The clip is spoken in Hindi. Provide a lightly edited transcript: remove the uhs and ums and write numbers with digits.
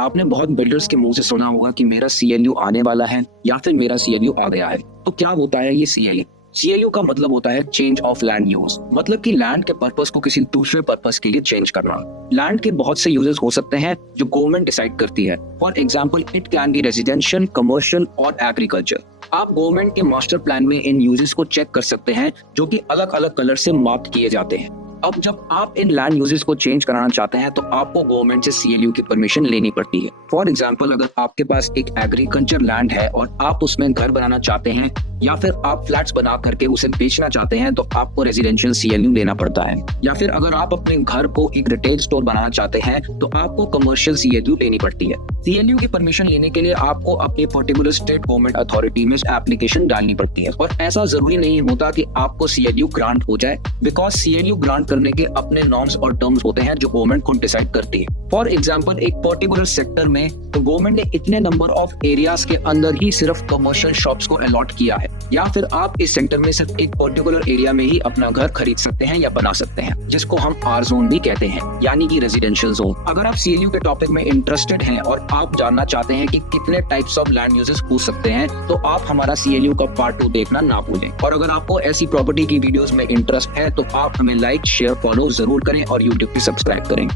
आपने बहुत बिल्डर्स के मुंह से सुना होगा कि मेरा सीएलयू आने वाला है या फिर मेरा सीएलयू आ गया है। तो क्या होता है ये सीएलयू? सीएलयू का मतलब होता है चेंज ऑफ लैंड यूज, मतलब कि लैंड के पर्पस को किसी दूसरे पर्पस के लिए चेंज करना। लैंड के बहुत से यूजेस हो सकते हैं जो गवर्नमेंट डिसाइड करती है। For example it can be residential, commercial और एग्रीकल्चर। आप गवर्नमेंट के मास्टर प्लान में इन यूजेस को चेक कर सकते हैं जो कि अलग अलग कलर से मार्क किए जाते हैं। अब जब आप इन लैंड यूजेस को चेंज कराना चाहते हैं तो आपको गवर्नमेंट से सीएलयू की परमिशन लेनी पड़ती है। फॉर एग्जांपल अगर आपके पास एक एग्रीकल्चर लैंड है और आप उसमें घर बनाना चाहते हैं या फिर आप फ्लैट्स बना करके उसे बेचना चाहते हैं तो आपको रेजिडेंशियल सीएलयू लेना पड़ता है। या फिर अगर आप अपने घर को एक रिटेल स्टोर बनाना चाहते हैं तो आपको कमर्शियल सीएलयू लेनी पड़ती है। सीएलयू की परमिशन लेने के लिए आपको अपनी पर्टिकुलर स्टेट गवर्नमेंट अथॉरिटी में एप्लीकेशन डालनी पड़ती है। और ऐसा जरूरी नहीं होता कि आपको सीएलयू ग्रांट हो जाए, बिकॉज सीएलयू ग्रांट करने के अपने नॉर्म्स और टर्म्स होते हैं जो गवर्नमेंट खुद डिसाइड करती है। फॉर एग्जांपल एक पर्टिकुलर सेक्टर में तो गवर्नमेंट ने इतने नंबर ऑफ एरियाज के अंदर ही सिर्फ कमर्शियल शॉप्स को अलॉट किया है, या फिर आप इस सेक्टर में सिर्फ एक पर्टिकुलर एरिया में ही अपना घर खरीद सकते हैं या बना सकते हैं, जिसको हम आर जोन भी कहते हैं, यानी कि रेजिडेंशियल जोन। अगर आप सीएलयू के टॉपिक में इंटरेस्टेड हैं और आप जानना चाहते हैं कि कितने टाइप्स ऑफ लैंड यूजेस हो सकते हैं तो आप हमारा सीएलयू का पार्ट 2 देखना ना भूलें। और अगर आपको ऐसी प्रॉपर्टी की वीडियोस में इंटरेस्ट है तो आप हमें लाइक, शेयर, फॉलो जरूर करें और यूट्यूब पे सब्सक्राइब करें।